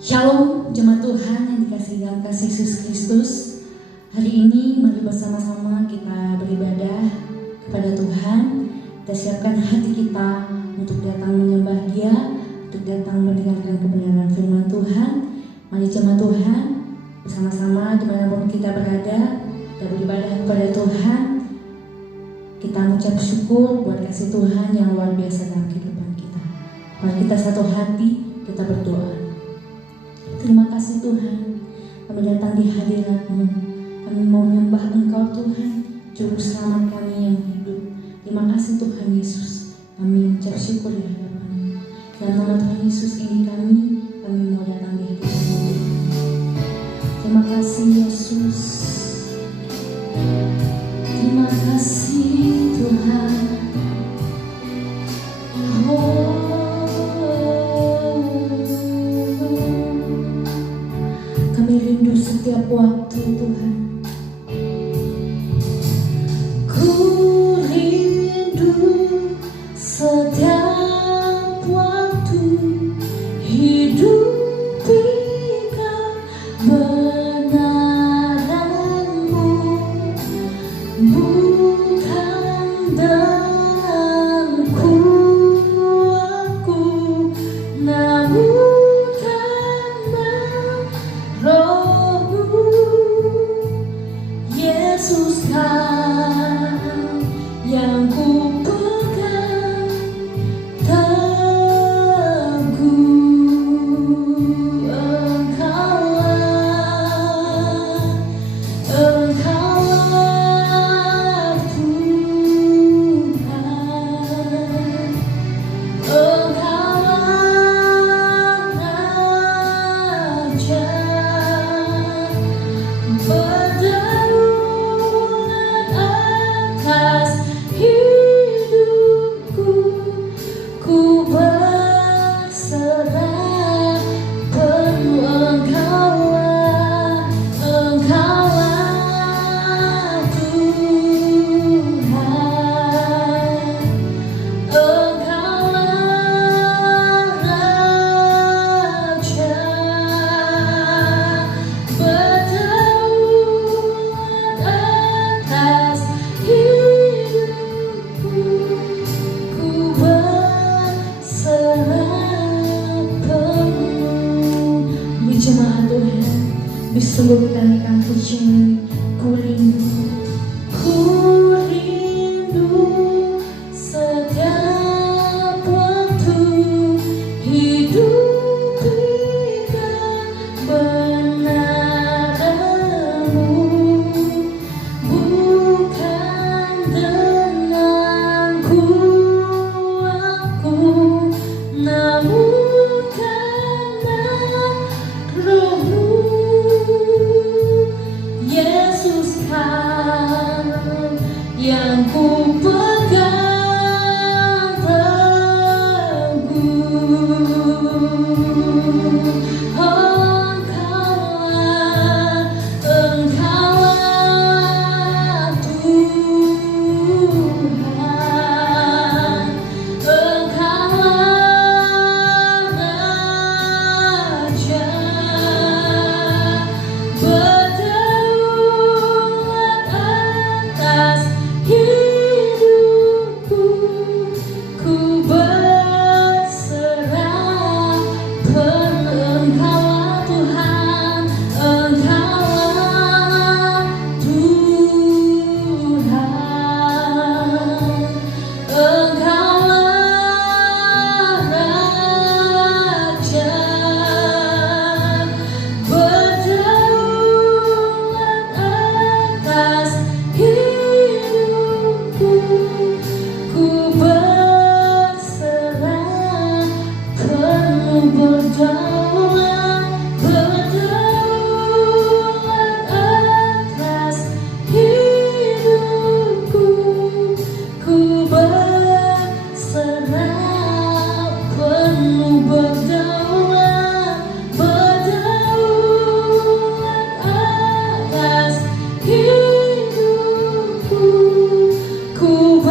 Shalom jemaat Tuhan yang dikasihi dalam kasih Yesus Kristus. Hari ini mari bersama-sama kita beribadah kepada Tuhan. Kita siapkan hati kita untuk datang menyembah Dia, untuk datang mendengarkan kebenaran firman Tuhan. Mari jemaat Tuhan bersama-sama dimanapun kita berada, kita beribadah kepada Tuhan. Kita mengucap syukur buat kasih Tuhan yang luar biasa dalam kehidupan kita. Mari kita satu hati, kita berdoa. Terima kasih Tuhan, kami datang di hadirat-Mu. Kami mau menyembah Engkau Tuhan, Juru Selamat kami yang hidup. Terima kasih Tuhan Yesus, kami mengucap syukur di hadapan-Mu. Dalam nama Tuhan Yesus ini kami mau datang di hadirat-Mu. Terima kasih Yesus. Terima kasih Tuhan. Kami rindu setiap waktu Tuhan. Ku rindu setiap waktu hidup ikat benaran-Mu, bukan dengan kuatku, namun Roh-Mu. Yesus kan yang ku pegang teguh. Engkaulah Tuhan, Engkaulah Raja. Berdaulat atas hidupku, ku berserah penuh. Engkaulah Tuhan, Engkaulah Raja. Atas hidupku, ku berserah penuh. Di jemaat Tuhan, bersungguh kita naikkan pujian. Ku rindu setiap waktu hidup ikat benaran-Mu, bukan dengan kuatku, namun karena Roh-Mu. Yesus kan yang ku pegang teguh. Engkaulah Tuhan, Engkaulah Raja. Berdaulat atas hidupku, ku berserah penuh. Engkaulah Tuhan, Engkaulah Tuhan, Engkaulah Raja. Berdaulat atas hidupku, ku berserah penuh. Berdaulat atas hidupku, ku berserah penuh. Berdaulat atas hidupku, ku berserah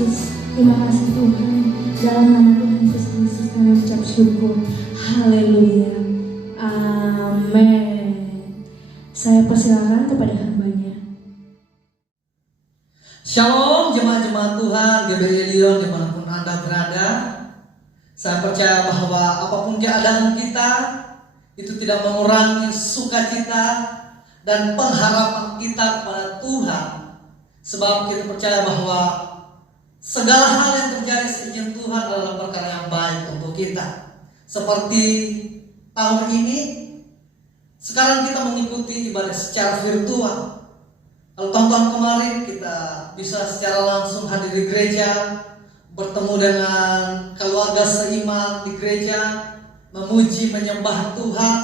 Yesus. Terima kasih Tuhan. Dalam nama Tuhan Yesus Kristus kami ucap syukur. Haleluya. Amin. Saya persilakan kepada hambanya. Shalom jemaat-jemaat Tuhan, GBI Lyon dimanapun Anda berada. Saya percaya bahwa apapun keadaan kita, itu tidak mengurangi sukacita dan pengharapan kita kepada Tuhan. Sebab kita percaya bahwa segala hal yang terjadi seizin Tuhan adalah perkara yang baik untuk kita. Seperti tahun ini, sekarang kita mengikuti ibadah secara virtual. Kalau tahun-tahun kemarin kita bisa secara langsung hadir di gereja, bertemu dengan keluarga seiman di gereja, memuji, menyembah Tuhan,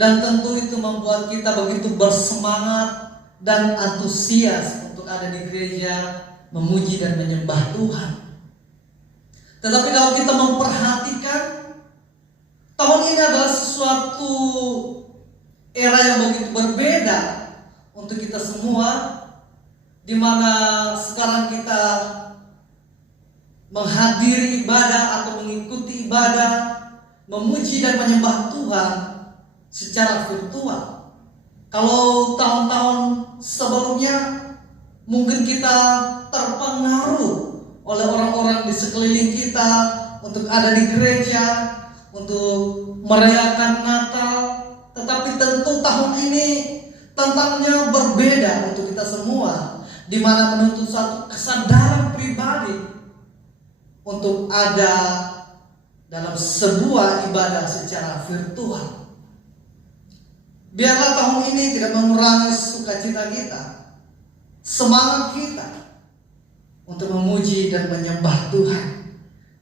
dan tentu itu membuat kita begitu bersemangat dan antusias untuk ada di gereja, memuji dan menyembah Tuhan. Tetapi kalau kita memperhatikan, tahun ini adalah sesuatu era yang begitu berbeda untuk kita semua, di mana sekarang kita menghadiri ibadah atau mengikuti ibadah, memuji dan menyembah Tuhan secara virtual. Kalau tahun-tahun sebelumnya mungkin kita terpengaruh oleh orang-orang di sekeliling kita untuk ada di gereja, untuk merayakan Natal. Tetapi tentu tahun ini tantangannya berbeda untuk kita semua, di mana menuntut satu kesadaran pribadi untuk ada dalam sebuah ibadah secara virtual. Biarlah tahun ini tidak mengurangi sukacita kita, semangat kita untuk memuji dan menyembah Tuhan.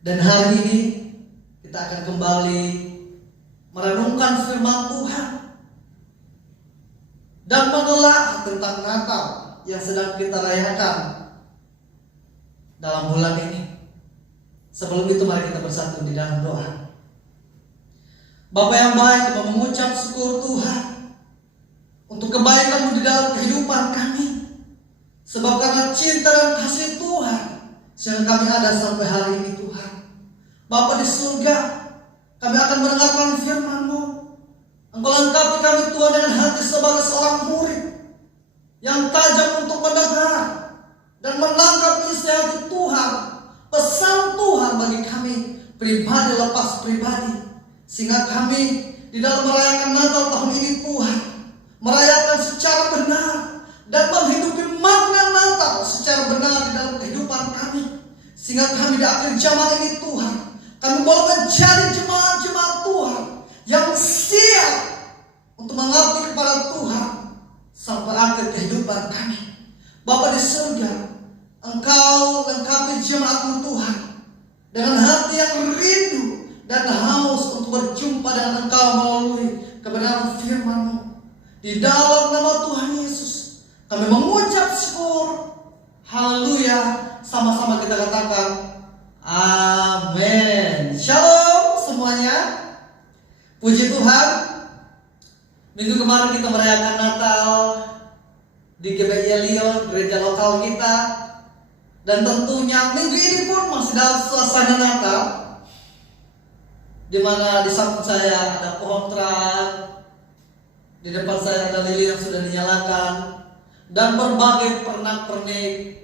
Dan hari ini kita akan kembali merenungkan firman Tuhan dan menelaah tentang Natal yang sedang kita rayakan dalam bulan ini. Sebelum itu mari kita bersatu di dalam doa. Bapa yang baik, kami mengucap syukur Tuhan untuk kebaikan-Mu di dalam kehidupan kami. Sebab karena cinta dan kasih Tuhan sehingga kami ada sampai hari ini Tuhan. Bapa di surga, kami akan mendengarkan firman-Mu. Engkau lengkapi kami Tuhan dengan hati sebagai seorang murid yang tajam untuk mendengar dan menangkap isi hati Tuhan, pesan Tuhan bagi kami pribadi lepas pribadi, sehingga kami di dalam merayakan Natal tahun ini Tuhan, merayakan secara benar dan menghidupi makna Natal secara benar di dalam kehidupan kami, sehingga kami di akhir zaman ini Tuhan, kami boleh menjadi jemaat-jemaat Tuhan yang siap untuk mengabdi kepada Tuhan sampai akhir kehidupan kami. Bapa di surga, Engkau lengkapi jemaat-Mu Tuhan dengan hati yang rindu dan haus untuk berjumpa dengan Engkau melalui kebenaran firman-Mu. Di dalam nama Tuhan Yesus kami mengucap syukur. Haleluya. Sama-sama kita katakan amin. Shalom semuanya. Puji Tuhan. Minggu kemarin kita merayakan Natal di GBI Lyon, gereja lokal kita. Dan tentunya minggu ini pun masih dalam suasana Natal, di mana di samping saya ada pohon terang, di depan saya ada lilin yang sudah dinyalakan, dan berbagai pernak-pernik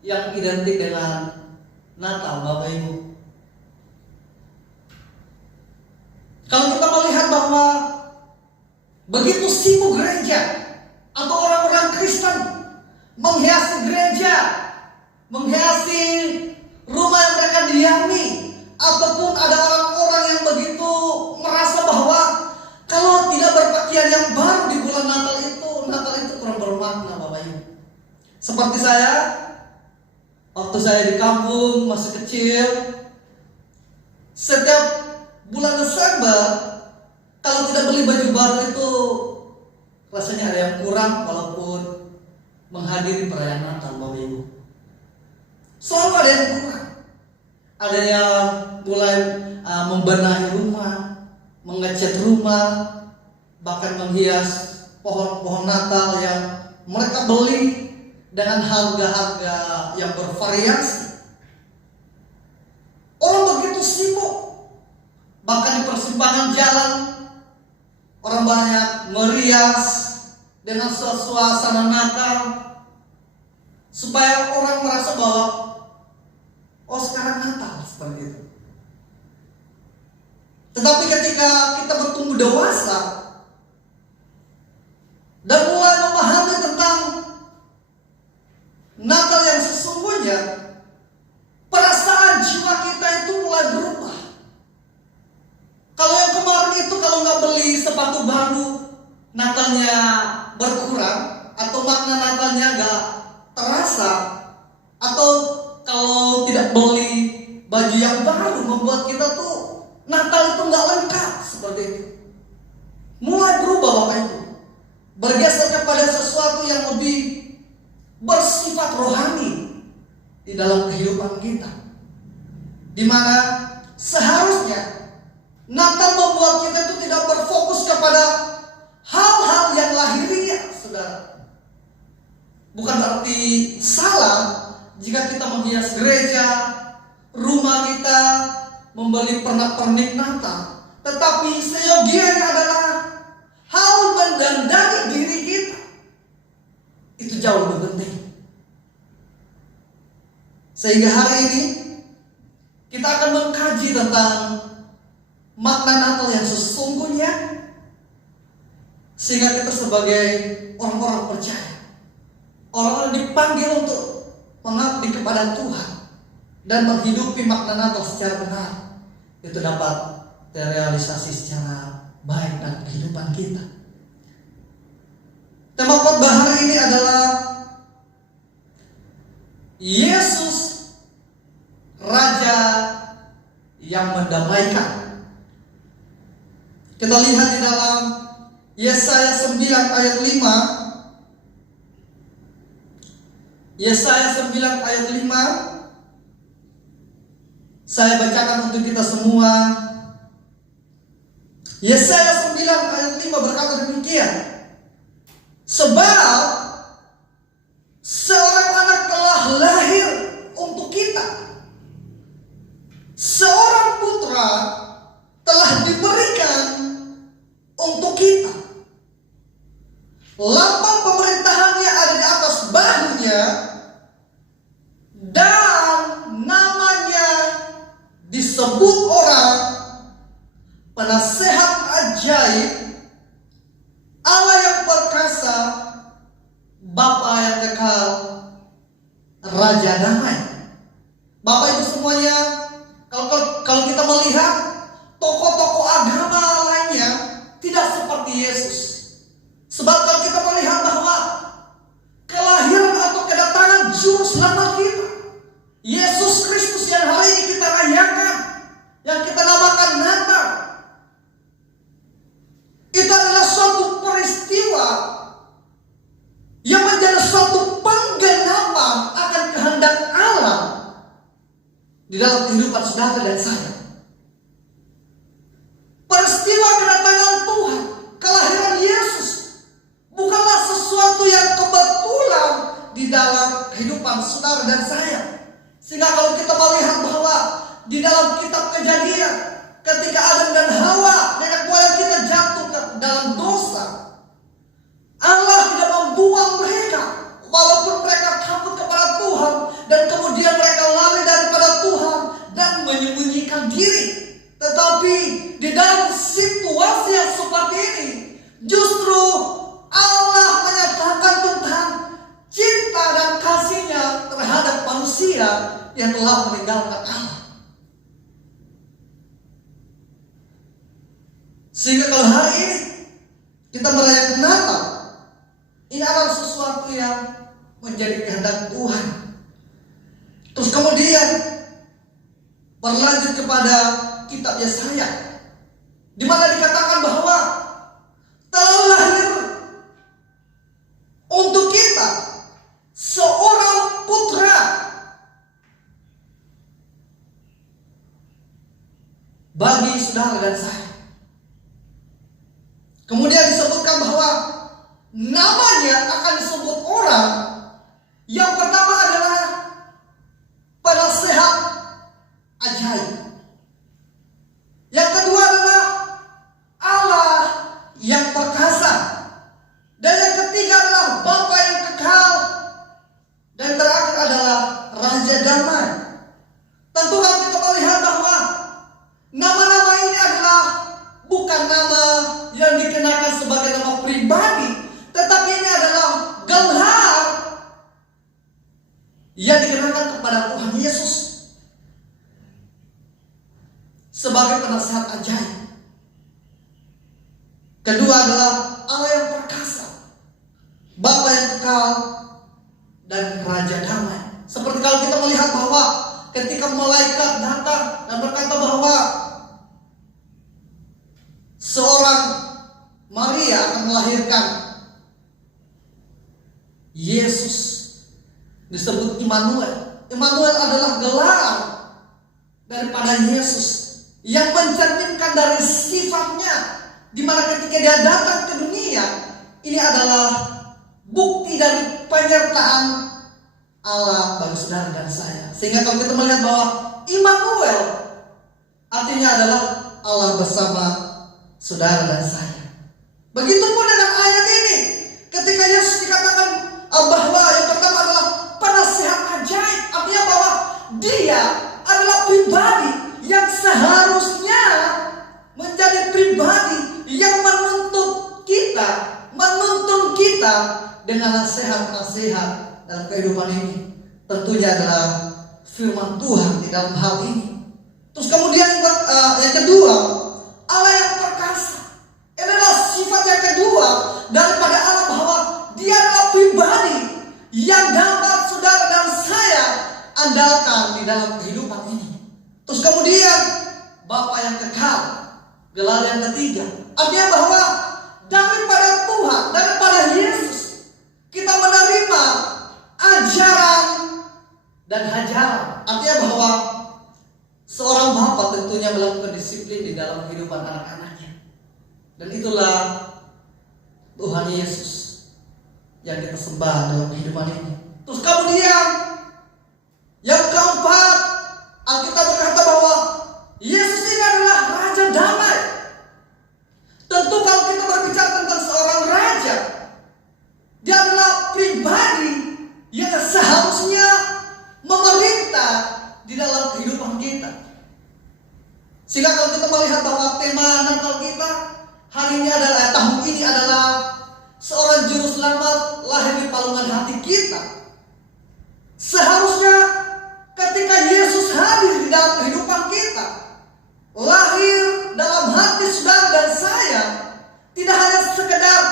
yang identik dengan Natal, Bapak Ibu. Kalau kita melihat bahwa begitu sibuk gereja atau orang-orang Kristen menghiasi gereja, menghiasi rumah yang mereka diami, ataupun ada orang-orang yang begitu merasa bahwa kalau tidak berpakaian yang baru di bulan Natal itu kurang bermakna, Bapak Ibu. Seperti saya, waktu saya di kampung masih kecil, setiap bulan Desember kalau tidak beli baju baru itu rasanya ada yang kurang, walaupun menghadiri perayaan Natal, Bapak Ibu. Selalu ada yang kurang. Ada yang mulai membenahi rumah, mengecat rumah, bahkan menghias pohon-pohon Natal yang mereka beli dengan harga-harga yang bervariasi. Bahkan di persimpangan jalan, orang banyak merias dengan suasana Natal, supaya orang merasa bahwa oh sekarang Natal, seperti itu. Tetapi ketika kita bertumbuh dewasa dan mulai memahami tentang Natal yang sesungguhnya, perasaan jiwa kita itu mulai berubah. Kalau yang kemarin itu kalau nggak beli sepatu baru, Natalnya berkurang, atau makna Natalnya nggak terasa, atau kalau tidak beli baju yang baru membuat kita tuh Natal itu nggak lengkap, seperti itu. Mulai berubah Bapak Ibu, bergeser kepada sesuatu yang lebih bersifat rohani di dalam kehidupan kita, di mana seharusnya Natal membuat kita itu tidak berfokus kepada hal-hal yang lahiriah, saudara. Bukan berarti salah jika kita menghias gereja, rumah kita, membeli pernak-pernik Natal. Tetapi seyogianya adalah hal mendandani diri kita. Itu jauh lebih penting. Sehingga hari ini kita akan mengkaji tentang makna Natal yang sesungguhnya, sehingga kita sebagai orang-orang percaya, orang-orang dipanggil untuk mengabdi kepada Tuhan dan menghidupi makna Natal secara benar, itu dapat terrealisasi secara baik dalam kehidupan kita. Tema khotbah hari ini adalah Yesus Raja yang mendamaikan. Kita lihat di dalam Yesaya 9 ayat 5. Yesaya 9 ayat 5. Saya bacakan untuk kita semua. Yesaya 9 ayat 5 berkata demikian. Sebab seorang anak telah lahir untuk kita, seorang putra telah diberikan untuk kita. Lambang pemerintahannya ada di atas bahunya, dan namanya disebut orang penasehat ajaib, Allah yang perkasa, Bapa yang kekal, Raja damai. Bapak Ibu semuanya, kalau kita melihat tokoh-tokoh agama lainnya tidak seperti Yesus. Sebab kalau kita melihat bahwa kelahiran atau kedatangan juru selamat kita, Yesus Kristus yang hari ini kita rayakan, yang kita namakan Natal, itu adalah suatu peristiwa yang menjadi suatu penggenapan akan kehendak Allah di dalam kehidupan saudara dan saya. Peristiwa kedatangan Tuhan, kelahiran Yesus, bukanlah sesuatu yang kebetulan di dalam kehidupan saudara dan saya. Sehingga kalau kita melihat bahwa di dalam kitab Kejadian, ketika Adam dan Hawa, nenek moyang kita jatuh ke dalam dosa, Allah tidak membuang mereka, walaupun mereka takut kepada Tuhan, dan kemudian mereka lari daripada Tuhan dan menyembunyikan diri. Tetapi di dalam situasi yang seperti ini, justru Allah menyatakan tentang cinta dan kasih-Nya terhadap manusia yang telah meninggalkan Allah. Sehingga kalau hari ini kita merayakan Natal, ini adalah sesuatu yang menjadi kehendak Tuhan. Terus kemudian berlanjut kepada kitab Yesaya, di mana dikatakan bahwa telah lahir untuk kita seorang putra, bagi saudara dan saya. Kemudian disebutkan bahwa namanya akan disebut orang. Yang pertama adalah penasehat ajaib. Yang kedua Raja Damai. Tentu kalau kita melihat bahwa nama-nama ini adalah bukan nama yang dikenakan sebagai nama pribadi, tetapi ini adalah gelar yang dikenakan kepada Tuhan Yesus sebagai penasehat ajaib. Kedua adalah Allah yang perkasa, Bapa yang kekal, dan Raja Damai. Seperti kalau kita melihat bahwa ketika malaikat datang dan berkata bahwa seorang Maria akan melahirkan Yesus, disebut Immanuel. Immanuel adalah gelar daripada Yesus yang mencerminkan dari sifatnya, di mana ketika dia datang ke dunia, ini adalah bukti dari penyertaan Allah bagi saudara dan saya. Sehingga kalau kita melihat bahwa Immanuel artinya adalah Allah bersama saudara dan saya. Begitupun dengan ayat ini, ketika Yesus dikatakan bahwa yang pertama adalah penasehat ajaib, artinya bahwa dia adalah pribadi yang seharusnya menjadi pribadi yang menuntun kita dengan nasihat-nasihat dalam kehidupan ini. Tentunya adalah firman Tuhan di dalam hal ini. Terus kemudian yang kedua, Allah yang perkasa. Ini adalah sifat yang kedua daripada Allah, bahwa dia adalah pribadi yang dapat saudara dan saya andalkan di dalam kehidupan ini. Terus kemudian Bapa yang kekal, gelar yang ketiga, artinya bahwa daripada Tuhan, daripada Yesus, kita menerima ajaran dan hajaran. Artinya bahwa seorang bapa tentunya melakukan disiplin di dalam kehidupan anak-anaknya. Dan itulah Tuhan Yesus yang kita sembah dalam kehidupan ini. Terus kemudian yang keempat, Alkitab berkata bahwa Yesus ini adalah Raja Damai. Tentu kalau kita berbicara tentang seorang raja, dia adalah pribadi yang seharusnya memerintah di dalam kehidupan kita. Sehingga kalau kita melihat bahwa tema Natal kita hari ini adalah, tahun ini adalah seorang juru selamat lahir di palungan hati kita. Seharusnya ketika Yesus hadir di dalam kehidupan kita, lahir dalam hati saudara dan saya, tidak hanya sekedar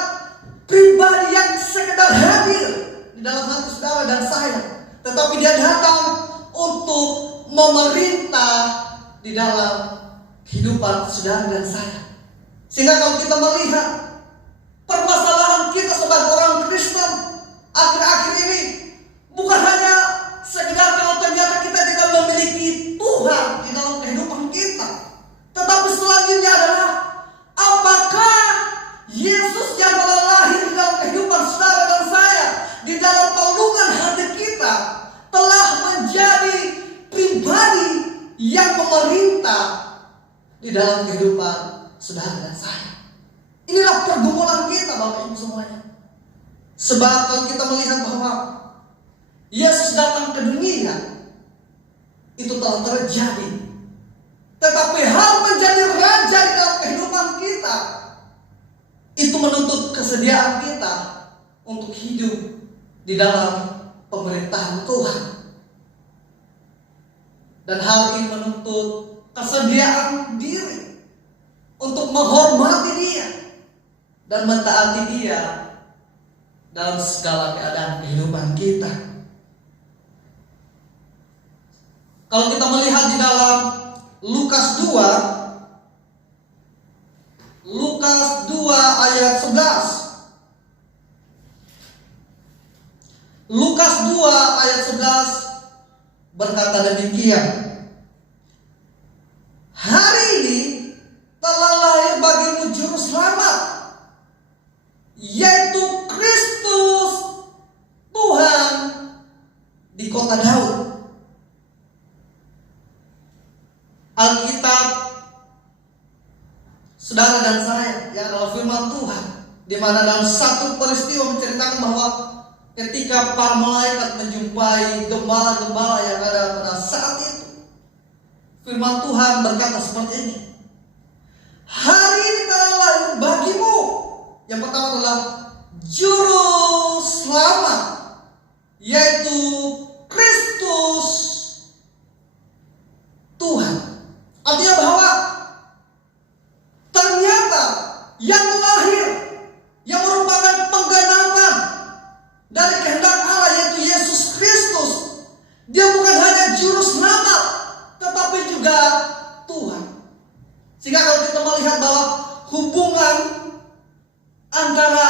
pribadi yang sekedar hadir di dalam hati saudara dan saya, tetapi dia datang untuk memerintah di dalam kehidupan saudara dan saya. Sehingga kalau kita melihat permasalahan kita sebagai orang Kristen akhir-akhir ini, bukan hanya sekedar kalau ternyata kita tidak memiliki Tuhan di dalam kehidupan kita, tetapi selanjutnya adalah apakah Yesus yang telah lahir di dalam kehidupan saudara dan saya, di dalam palungan hati kita, telah menjadi pribadi yang memerintah di dalam kehidupan saudara dan saya. Inilah pergumulan kita, Bapak Ibu semuanya. Sebab kalau kita melihat bahwa Yesus datang ke dunia, itu telah terjadi. Tetapi hal menjadi raja di dalam kehidupan kita, itu menuntut kesediaan kita untuk hidup di dalam pemerintahan Tuhan. Dan hal ini menuntut kesediaan diri untuk menghormati Dia dan mentaati Dia dalam segala keadaan kehidupan kita. Kalau kita melihat di dalam Lukas 2 ayat 11. Lukas 2 ayat 11 berkata demikian. Hari ini telah lahir bagimu juru selamat, yaitu Kristus Tuhan di kota Daud. Alkitab, saudara dan saya, yang adalah firman Tuhan, di mana dalam satu peristiwa menceritakan bahwa ketika para malaikat menjumpai gembala-gembala yang ada pada saat itu. Firman Tuhan berkata seperti ini. Hari ini telah lahir bagimu. Yang pertama adalah Juru Selamat, yaitu Kristus Tuhan. Artinya bahwa ternyata yang lahir, yang merupakan penggenapan dari kehendak Allah, yaitu Yesus Kristus, dia bukan hanya Juru Selamat, tetapi juga Tuhan. Sehingga kalau kita melihat bahwa hubungan antara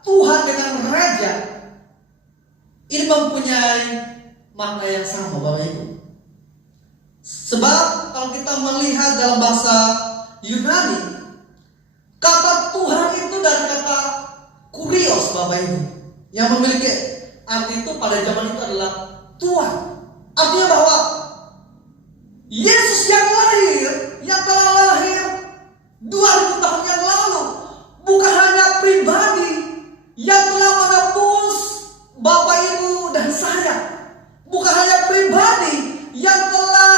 Tuhan dengan Raja ini mempunyai makna yang sama, Bapak Ibu. Sebab kalau kita melihat dalam bahasa Yunani, kata Tuhan itu dari kata kurios, Bapak Ibu, yang memiliki arti itu pada zaman itu adalah Tuhan. Artinya bahwa Yesus yang lahir, yang telah lahir 2000 tahun yang lalu, bukan hanya pribadi yang telah menebus Bapak Ibu dan saya, bukan hanya pribadi yang telah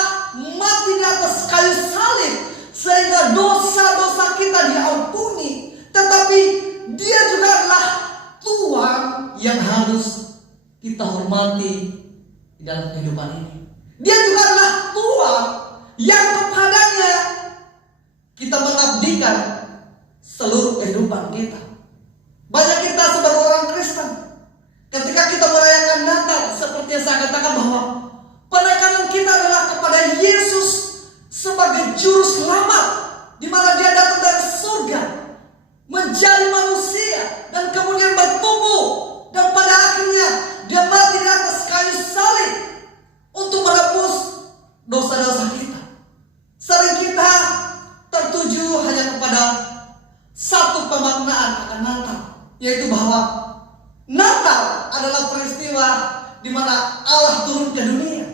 mati di atas kayu salib sehingga dosa-dosa kita diampuni, tetapi dia juga adalah Tuhan yang harus kita hormati di dalam kehidupan ini. Dia juga adalah Tuhan yang kepadanya kita mengabdikan seluruh kehidupan kita. Banyak kita sebagai orang Kristen, ketika kita merayakan Natal, seperti yang saya katakan bahwa penekanan kita adalah kepada Yesus sebagai Juru Selamat, di mana dia datang dari surga, menjadi manusia, dan kemudian bertumbuh, dan pada akhirnya dia mati di atas kayu salib untuk menebus dosa-dosa kita. Sering kita tertuju hanya kepada satu pemaknaan akan Natal, yaitu bahwa Natal adalah peristiwa di mana Allah turun ke dunia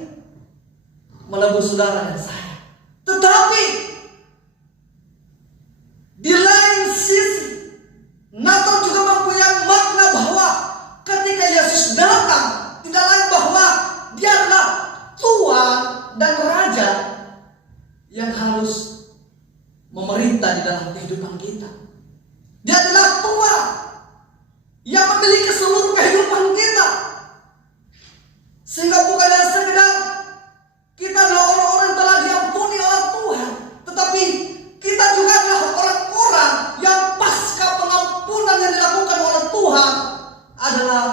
menebus saudara dan saya. Tetapi di lain sisi, Natal juga mempunyai makna bahwa ketika Yesus datang, tidak lain bahwa dia adalah Tuhan dan Raja yang harus memerintah di dalam kehidupan kita. Dia adalah Tuhan yang memiliki seluruh kehidupan kita. Sehingga bukan hanya sekedar kita adalah orang-orang yang telah diampuni oleh Tuhan, tetapi kita juga adalah orang-orang yang pasca pengampunan yang dilakukan oleh Tuhan adalah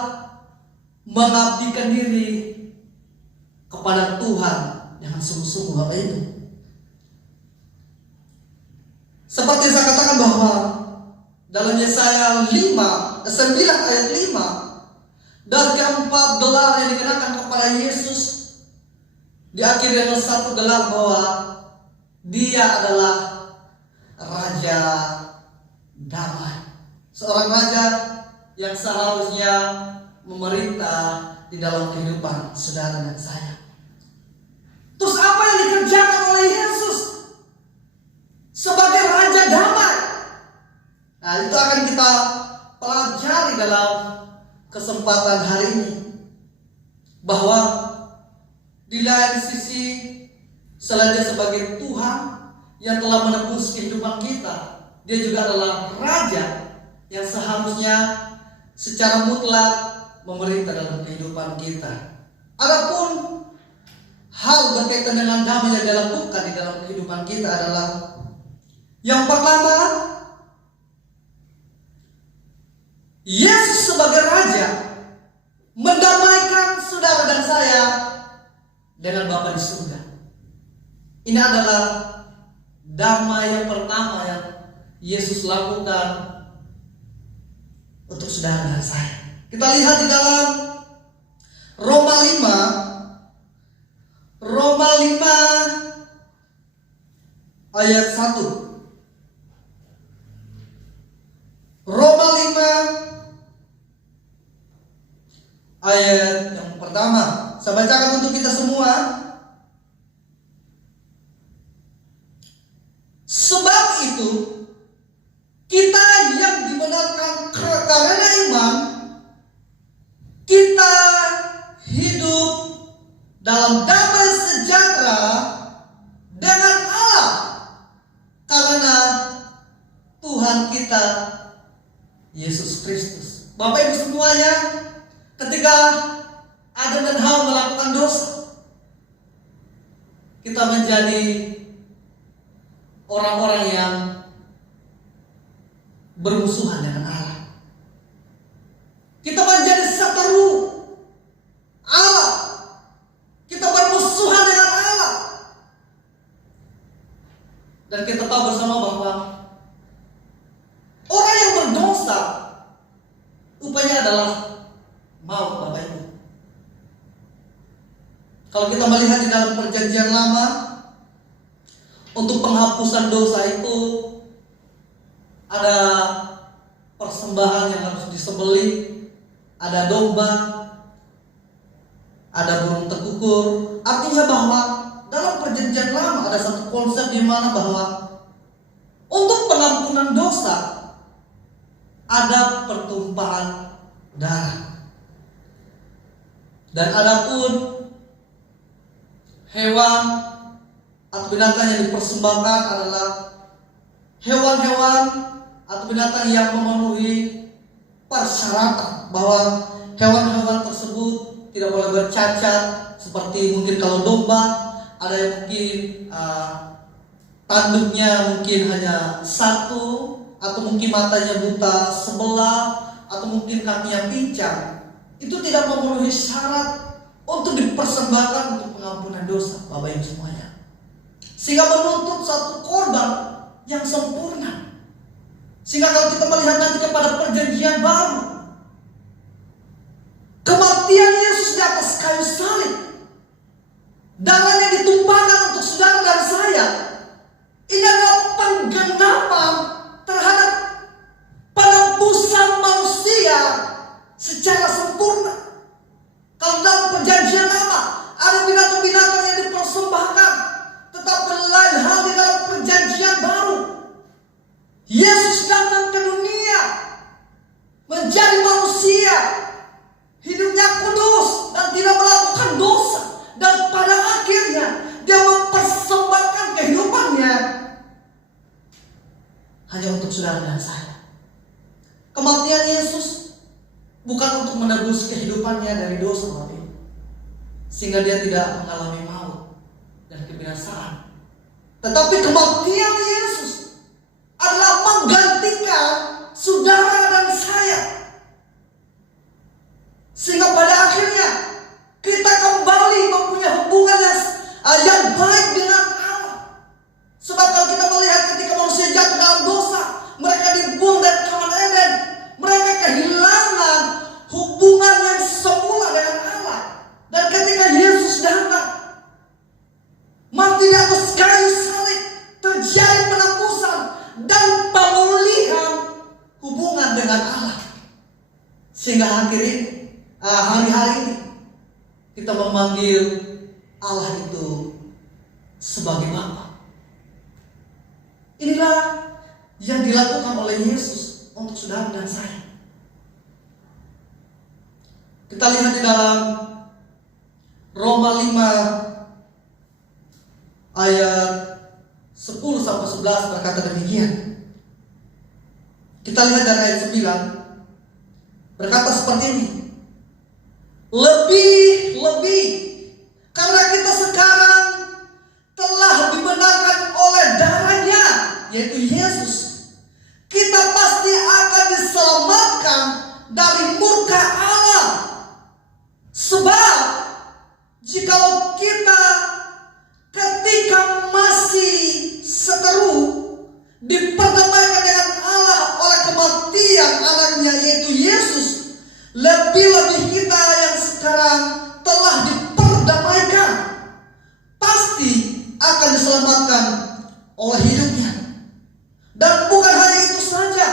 mengabdikan diri kepada Tuhan dengan sungguh-sungguh, Bapak Ibu. Seperti saya katakan bahwa dalam Yesaya 9 ayat 5, dari keempat gelar yang dikenakan kepada Yesus, diakhiri dengan satu gelar bahwa dia adalah Raja Damai. Seorang raja yang seharusnya memerintah di dalam kehidupan saudara dan saya. Terus apa yang dikerjakan oleh Yesus sebagai Raja Damai? Nah, itu akan kita pelajari dalam kesempatan hari ini. Bahwa di lain sisi, selain dia sebagai Tuhan yang telah menebus kehidupan kita, dia juga adalah Raja yang seharusnya secara mutlak memerintah dalam kehidupan kita. Adapun hal berkaitan dengan damai yang dia lakukan di dalam kehidupan kita adalah yang pertama, Yesus sebagai Raja mendamaikan saudara dan saya dengan Bapa di surga. Ini adalah damai yang pertama yang Yesus lakukan untuk saudara dan saya. Kita lihat di dalam Roma 5 ayat 1. Roma 5 ayat yang pertama. Saya bacakan untuk kita semua. Sebab itu, kita yang dibenarkan karena iman, kita dalam damai sejahtera dengan Allah karena Tuhan kita Yesus Kristus. Bapak Ibu semuanya, ketika Adam dan Hawa melakukan dosa, kita menjadi orang-orang yang bermusuhan dengan Allah. Kita menjadi seteru Allah. Kita bermusuhan dengan Allah. Dan kita tahu bersama bahwa orang yang berdosa upahnya adalah maut, Bapak Ibu. Kalau kita melihat di dalam perjanjian lama, untuk penghapusan dosa itu ada persembahan yang harus disembelih, ada domba, ada burung terkukur. Artinya bahwa dalam perjanjian lama ada satu konsep di mana bahwa untuk pengampunan dosa ada pertumpahan darah. Dan adapun hewan atau binatang yang dipersembahkan adalah hewan-hewan atau binatang yang memenuhi persyaratan bahwa hewan-hewan tersebut tidak boleh bercacat, seperti mungkin kalau domba ada yang mungkin tanduknya mungkin hanya satu, atau mungkin matanya buta sebelah, atau mungkin kakinya pincang. Itu tidak memenuhi syarat untuk dipersembahkan untuk pengampunan dosa, Bapak Ibu semuanya. Sehingga menuntut satu korban yang sempurna. Sehingga kalau kita melihat nanti kepada perjanjian baru, kematian Yesus di atas kayu salib, darahnya ditumpahkan untuk saudara dan saya, ini adalah penggenapan terhadap penebusan manusia secara sempurna. Kalau dalam perjanjian lama ada binatang-binatang yang dipersembahkan, tetapi lain hal di dalam perjanjian baru. Yesus datang ke dunia menjadi manusia, hidupnya kudus dan tidak melakukan dosa, dan pada akhirnya dia mempersembahkan kehidupannya hanya untuk saudara dan saya. Kematian Yesus bukan untuk menebus kehidupannya dari dosa, Bapak Ibu, sehingga dia tidak mengalami maut dan kebinasaan. Tetapi kematian Yesus adalah menggantikan saudara dan saya, sehingga pada akhirnya kita kembali mempunyai hubungan yang baik dengan Allah. Sebab kalau kita melihat ketika manusia jatuh dalam dosa, mereka dibuang dari Taman Eden, mereka kehilangan hubungan yang semula dengan Allah. Dan ketika Yesus datang, mati di atas kayu salib, terjadi penebusan dan pemulihan hubungan dengan Allah. Sehingga hari-hari ini kita memanggil Allah itu sebagai Bapa. Inilah yang dilakukan oleh Yesus untuk saudara dan saya. Kita lihat di dalam Roma 5 ayat 10 sampai 11 berkata demikian. Kita lihat dari ayat 9 berkata seperti ini. Lebih karena kita sekarang telah dibenarkan oleh darahnya, yaitu Yesus, kita pasti akan diselamatkan dari murka Allah. Sebab jikalau kita ketika masih seteru diperdamaikan dengan Allah oleh kematian anaknya, yaitu Yesus, lebih-lebih kita yang sekarang telah diperdamaikan pasti akan diselamatkan oleh hidupnya. Dan bukan hanya itu saja,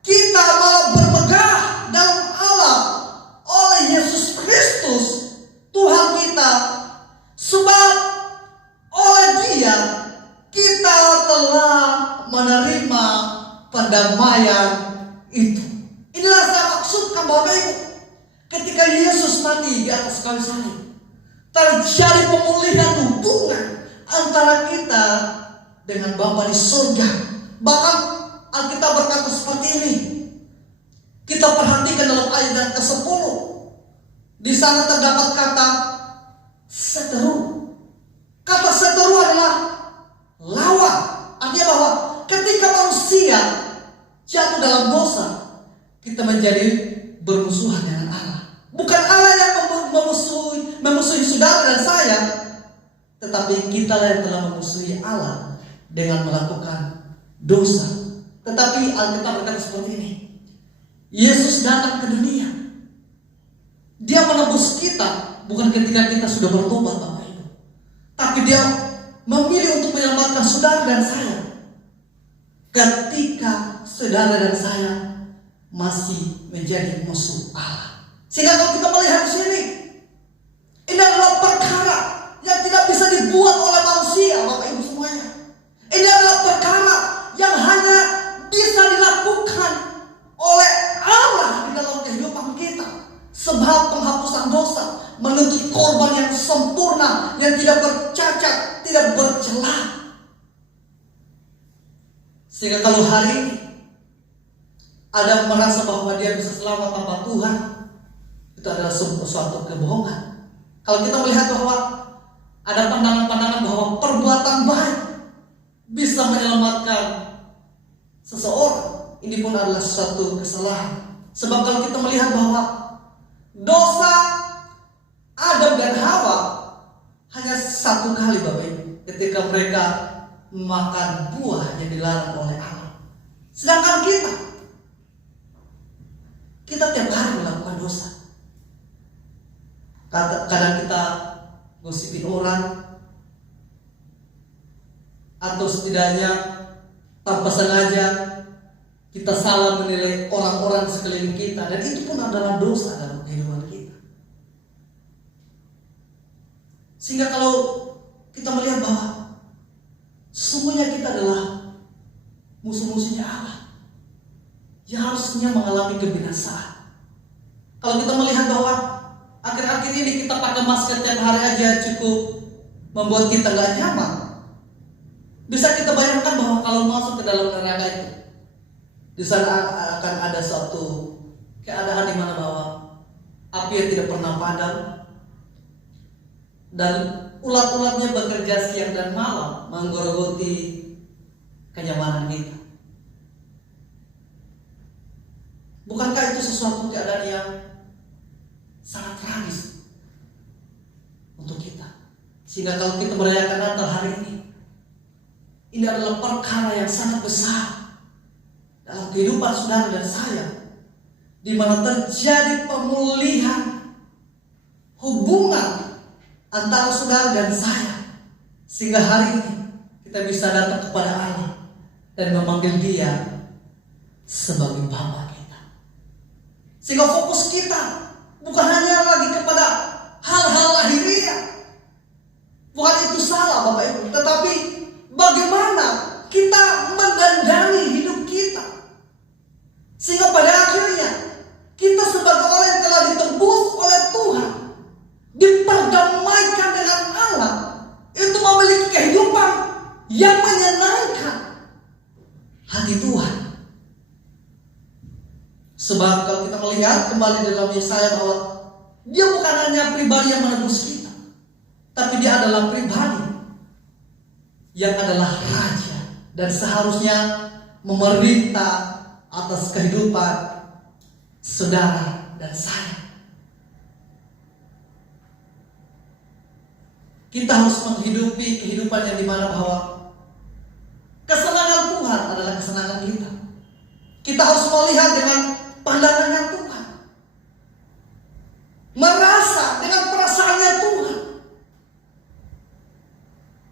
kita malah bermegah dalam Allah oleh Yesus Kristus Tuhan kita, sebab oleh Dia kita telah menerima pendamaian itu. Inilah saya maksudkan, Bapak Ibu, ketika Yesus mati di atas kayu salib, terjadi pemulihan hubungan antara kita dengan Bapa di surga. Bahkan Alkitab berkata seperti ini. Kita perhatikan dalam ayat yang ke-10. Di sana terdapat kata seteru. Kata seteru adalah lawan. Artinya bahwa ketika manusia jatuh dalam dosa, kita menjadi bermusuhan dengan Allah. Bukan Allah yang memusuhi saudara dan saya, tetapi kita yang telah memusuhi Allah dengan melakukan dosa. Tetapi Alkitab berkata seperti ini. Yesus datang ke dunia. Dia menebus kita bukan ketika kita sudah bertobat, Bapak Ibu, tapi dia memilih untuk menyelamatkan saudara dan saya ketika saudara dan saya masih menjadi musuh Allah. Sehingga kalau kita melihat di sini, ini adalah perkara yang tidak bisa dibuat oleh manusia, Bapak Ibu semuanya. Ini adalah perkara yang hanya bisa dilakukan oleh Allah di dalam kehidupan kita. Sebab penghapusan dosa menuntut korban yang sempurna, yang tidak bercacat, tidak bercelah. Sehingga kalau hari ini ada yang merasa bahwa dia bisa selamat tanpa Tuhan, itu adalah suatu kebohongan. Kalau kita melihat bahwa ada pandangan-pandangan bahwa perbuatan baik bisa menyelamatkan seseorang, ini pun adalah suatu kesalahan. Sebab kalau kita melihat bahwa dosa Adam dan Hawa hanya satu kali, Bapak Ibu, ketika mereka makan buah yang dilarang oleh Allah. Sedangkan kita tiap hari melakukan dosa. Kadang kita gosipin orang, atau setidaknya tanpa sengaja kita salah menilai orang-orang di sekeliling kita, dan itu pun adalah dosa dalam kehidupan kita. Sehingga kalau kita melihat bahwa sesungguhnya kita adalah musuh-musuhnya Allah yang harusnya mengalami kebinasaan. Kalau kita melihat bahwa akhir-akhir ini kita pakai masker tiap hari aja cukup membuat kita gak nyaman, bisa kita bayangkan bahwa kalau masuk ke dalam neraka itu, di sana akan ada suatu keadaan di mana bahwa api yang tidak pernah padam, dan ulat-ulatnya bekerja siang dan malam menggerogoti kenyamanan kita. Bukankah itu sesuatu keadaan yang sangat tragis untuk kita? Sehingga kalau kita merayakan Natal hari ini adalah perkara yang sangat besar dalam kehidupan saudara dan saya, di mana terjadi pemulihan hubungan antara saudara dan saya, sehingga hari ini kita bisa datang kepada Allah dan memanggil Dia sebagai Bapa kita. Sehingga fokus kita bukan hanya lagi kepada hal-hal lahiriah. Bukan itu salah, Bapak Ibu, tetapi bagaimana kita mendandani hidup kita, sehingga pada akhirnya kita sebagai orang yang telah ditebus oleh Tuhan, diperdamaikan dengan Allah, itu memiliki kehidupan yang menyenangkan hati Tuhan. Sebab kalau kita melihat kembali dalam Yesaya bahwa Dia bukan hanya pribadi yang menebus kita, tapi Dia adalah pribadi yang adalah raja dan seharusnya memerintah atas kehidupan saudara dan saya. Kita harus menghidupi kehidupan yang dimana bahwa kesenangan Tuhan adalah kesenangan kita. Kita harus melihat dengan pandangannya Tuhan, merasa dengan perasaannya Tuhan.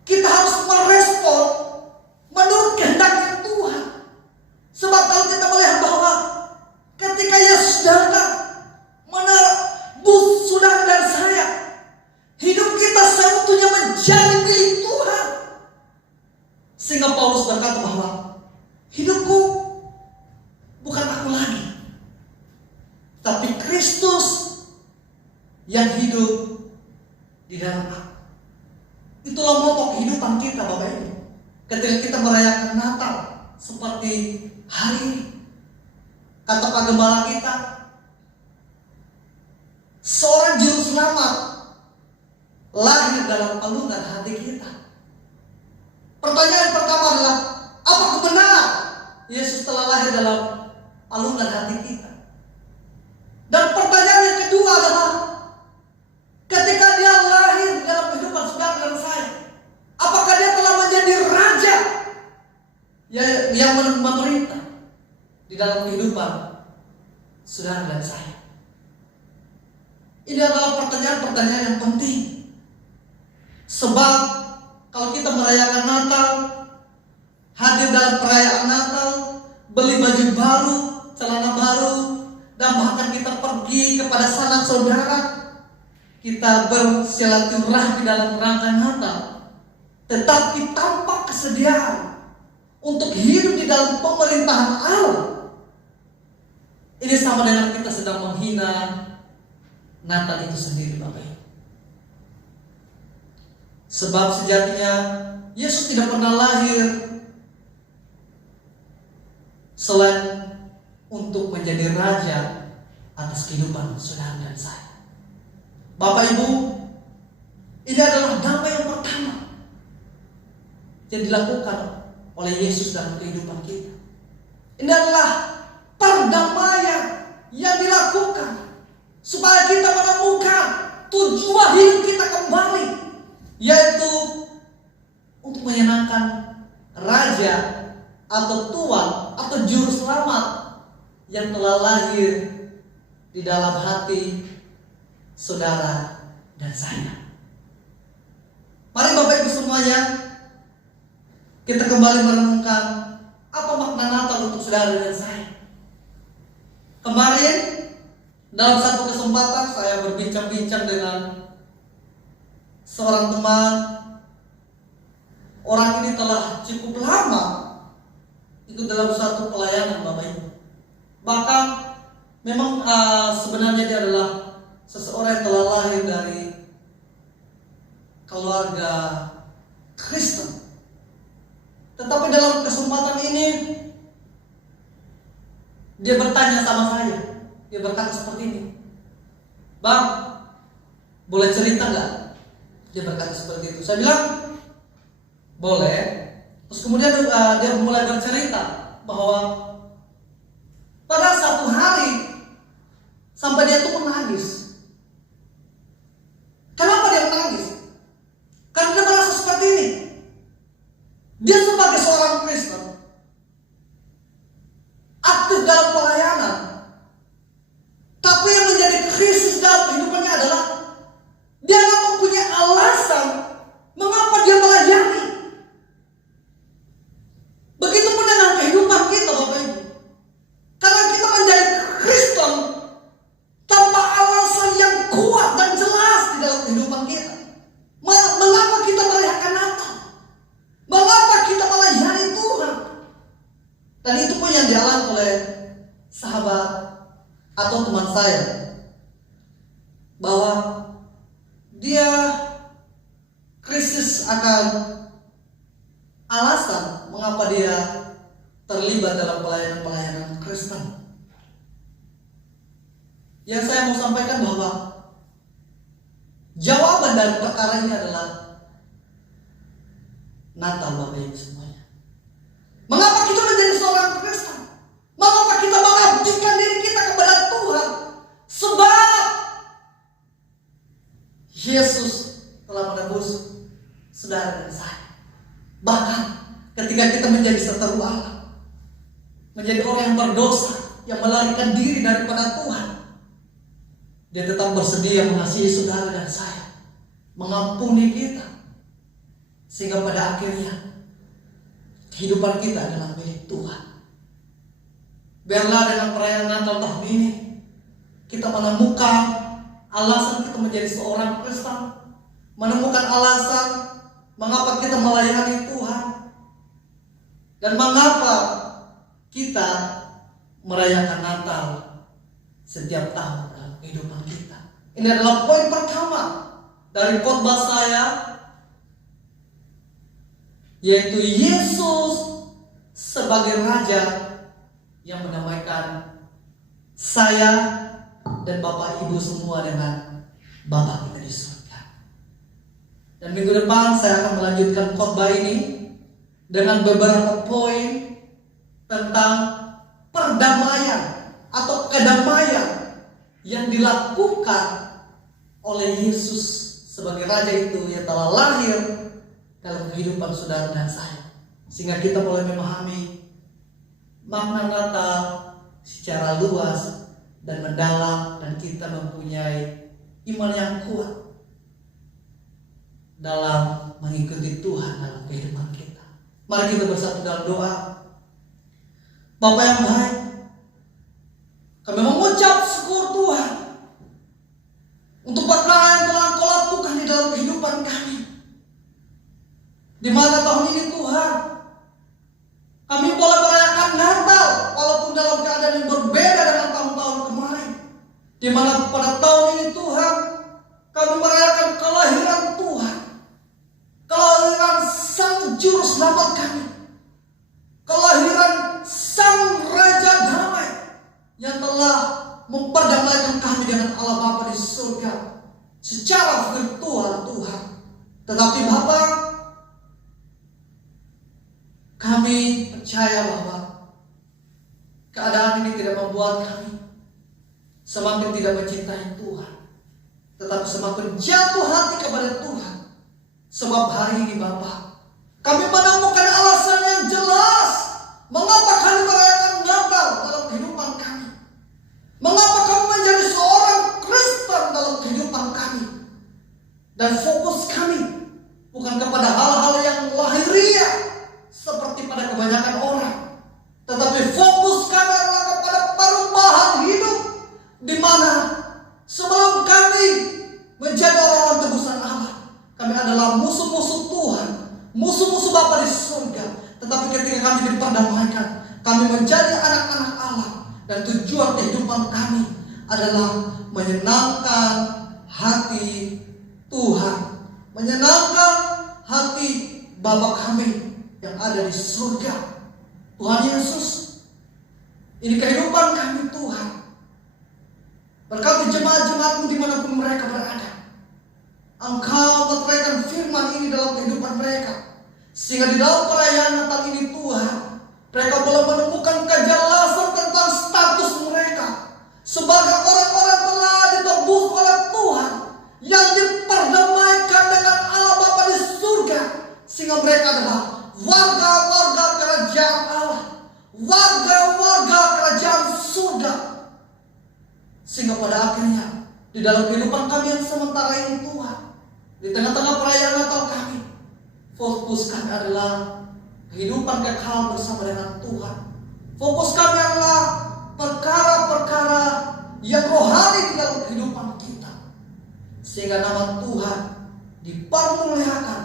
Kita harus merespon menurut kehendaknya Tuhan. Sebab kalau kita melihat bahwa ketika Yesus datang menebus saudara dan saya, hidup kita seutuhnya menjadi milik Tuhan. Sehingga Paulus berkata bahwa hidupku bukan aku lagi, tapi Kristus yang hidup di di dalam aku. Itulah moto kehidupan kita Bapak Ibu. Ketika kita merayakan Natal seperti hari ini. Kata Pak Gembala kita, seorang juru selamat lahir dalam palungan hati kita. Pertanyaan pertama adalah, apakah benar Yesus telah lahir dalam palungan hati kita? Dan pertanyaan yang kedua adalah, ketika dia lahir dalam kehidupan saudara dan saya, apakah dia telah menjadi raja yang memerintah di dalam kehidupan saudara dan saya? Ini adalah pertanyaan-pertanyaan yang penting. Sebab kalau kita merayakan Natal, hadir dalam perayaan Natal, beli baju baru, celana baru, dan bahkan kita pergi kepada sanak saudara, kita bersilaturahmi dalam rangka Natal, tetapi tanpa kesediaan untuk hidup di dalam pemerintahan Allah, ini sama dengan kita sedang menghina Natal itu sendiri Bapak Ibu. Sebab sejatinya Yesus tidak pernah lahir selain untuk menjadi raja atas kehidupan saudara dan saya. Bapak Ibu, ini adalah damai yang pertama yang dilakukan oleh Yesus dalam kehidupan kita. Ini adalah perdamaian yang dilakukan supaya kita menemukan tujuan hidup kita kembali, yaitu untuk menyenangkan Raja atau Tuan atau Juru Selamat yang telah lahir di dalam hati saudara dan saya. Mari Bapak Ibu semuanya, kita kembali merenungkan apa makna Natal untuk saudara dan saya. Kemarin dalam satu kesempatan saya berbincang-bincang dengan seorang teman. Orang ini telah cukup lama ikut dalam satu pelayanan Bapak Ibu. Bahkan memang sebenarnya dia adalah seseorang yang telah lahir dari keluarga Kristen. Tetapi dalam kesempatan ini dia bertanya sama saya. Dia berkata seperti ini, "Bang, boleh cerita gak?" Dia berkata seperti itu. Saya bilang, boleh. Terus kemudian dia mulai bercerita bahwa pada satu hari sampai dia tuh menangis. Kenapa dia menangis? Karena dia merasa seperti ini. Dia sebagai seorang Kristen, aktif dalam pelayanan, tapi yang menjadi krisis dalam kehidupannya adalah dia tidak mempunyai alasan mengapa dia melayani. Begitupun dengan kehidupan kita Bapak Ibu. Karena kita menjadi Kristen tanpa alasan yang kuat dan jelas di dalam kehidupan kita. Mengapa kita merayakan Natal? Mengapa kita melayani Tuhan? Dan itu pun yang dialami oleh sahabat atau teman saya, bahwa dia krisis akan alasan mengapa dia terlibat dalam pelayanan Kristen. Yang saya mau sampaikan bahwa jawaban dari perkara ini adalah Natal Bapak Ibu semuanya. Mengapa kita menjadi seorang Kristen? Mengapa kita mengabdikan diri kita kepada Tuhan? Sebab Yesus telah menebus saudara dan saya. Bahkan ketika kita menjadi seteru Allah, menjadi orang yang berdosa, yang melarikan diri daripada Tuhan, Dia tetap bersedia mengasihi saudara dan saya, mengampuni kita, sehingga pada akhirnya kehidupan kita adalah milik Tuhan. Biarlah dengan perayaan Natal tahun ini kita menemukan alasan kita menjadi seorang Kristen, menemukan alasan mengapa kita melayani Tuhan, dan mengapa kita merayakan Natal setiap tahun dalam kehidupan kita. Ini adalah poin pertama dari khotbah saya, yaitu Yesus sebagai Raja yang mendamaikan saya dan Bapak Ibu semua dengan Bapa kita di surga. Dan minggu depan saya akan melanjutkan khotbah ini dengan beberapa poin tentang perdamaian atau kedamaian yang dilakukan oleh Yesus sebagai Raja itu yang telah lahir dalam kehidupan saudara dan saya, sehingga kita boleh memahami makna Natal secara luas dan mendalam, dan kita mempunyai iman yang kuat dalam mengikuti Tuhan dalam kehidupan kita. Mari kita bersatu dalam doa. Bapa yang baik, kami mengucap syukur Tuhan untuk perkara yang telah Engkau lakukan di dalam kehidupan kami. Di mana tahun ini Tuhan, kami boleh merayakan Natal walaupun dalam keadaan yang berbeda dengan tahun-tahun kemarin. Di mana pada tahun ini Tuhan, kami merayakan kelahiran Tuhan, kelahiran Sang Juru Selamat kami, kelahiran Sang Raja Damai yang telah memperdamaikan kami dengan Allah Bapa di surga secara virtual Tuhan. Tetapi Bapa, kami percaya bahwa keadaan ini tidak membuat kami semakin tidak mencintai Tuhan, tetapi semakin jatuh hati kepada Tuhan. Sebab hari ini Bapa, kami menemukan alasan yang jelas mengapa kami merayakan Natal dalam kehidupan kami, mengapa kami menjadi seorang Kristen dalam kehidupan kami. Dan fokus kami bukan kepada hal-hal yang lahiriah seperti pada kebanyakan orang, tetapi fokus kami adalah kepada perubahan hidup, di mana sebelum kami menjadi orang-orang tebusan Allah, kami adalah musuh-musuh Tuhan, musuh-musuh Bapa di surga. Tetapi ketika kami diperdamaikan, kami menjadi anak-anak Allah, dan tujuan kehidupan kami adalah menyenangkan hati Tuhan, menyenangkan hati Bapa kami yang ada di surga. Tuhan Yesus, ini kehidupan kami Tuhan. Berkati jemaat-jemaat-Mu dimanapun mereka berada, Engkau meteraikan firman ini dalam kehidupan mereka, sehingga di dalam perayaan Natal ini Tuhan, mereka boleh menemukan kejelasan tentang status mereka sebagai orang-orang telah ditebus oleh Tuhan, yang diperdamaikan dengan Allah Bapa di surga, sehingga mereka adalah warga-warga kerajaan Allah, warga-warga kerajaan surga. Sehingga pada akhirnya di dalam kehidupan kami yang sementara ini Tuhan, di tengah-tengah perayaan Natal kami, fokus kami adalah kehidupan kekal bersama dengan Tuhan. Fokus kami adalah perkara-perkara yang rohani di dalam kehidupan kita, sehingga nama Tuhan dipermuliakan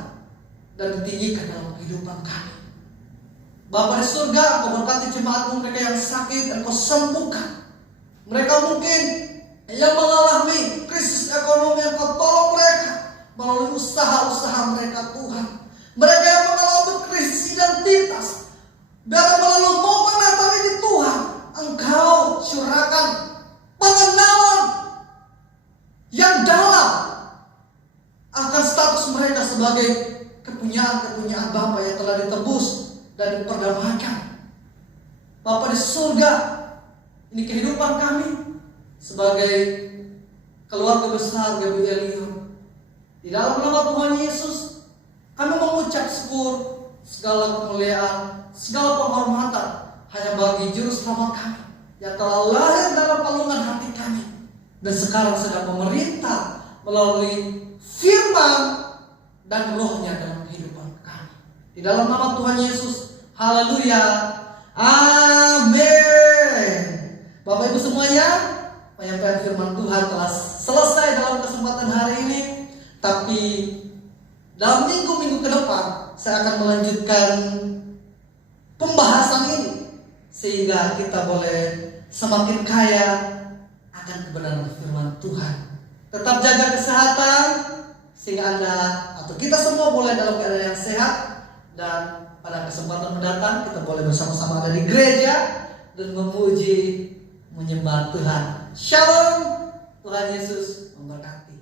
dan ditinggikan dalam kehidupan kami. Bapa di surga, Engkau berkati jemaat-Mu mereka yang sakit, Engkau sembuhkan. Mereka mungkin yang mengalami krisis ekonomi, Engkau tolong mereka melalui usaha-usaha mereka Tuhan. Mereka yang mengalami krisis identitas, dalam melalui momen Natal ini Tuhan, Engkau curahkan pengenalan yang dalam akan status mereka sebagai kepunyaan Bapa yang telah ditebus dan diperdamaikan. Bapa di surga, ini kehidupan kami sebagai keluarga besar Gabrielion. Di dalam nama Tuhan Yesus, kami mengucap syukur, segala kemuliaan, segala penghormatan hanya bagi Juru Selamat kami yang telah lahir dalam palungan hati kami, dan sekarang sedang memerintah melalui firman dan rohnya dalam kehidupan kami. Di dalam nama Tuhan Yesus, haleluya, amin. Bapak Ibu semuanya, penyampaian firman Tuhan telah selesai dalam kesempatan hari ini. Tapi dalam minggu-minggu ke depan saya akan melanjutkan pembahasan ini, sehingga kita boleh semakin kaya akan kebenaran firman Tuhan. Tetap jaga kesehatan, sehingga Anda atau kita semua boleh dalam keadaan yang sehat, dan pada kesempatan mendatang kita boleh bersama-sama ada di gereja dan memuji, menyembah Tuhan. Shalom, Tuhan Yesus memberkati.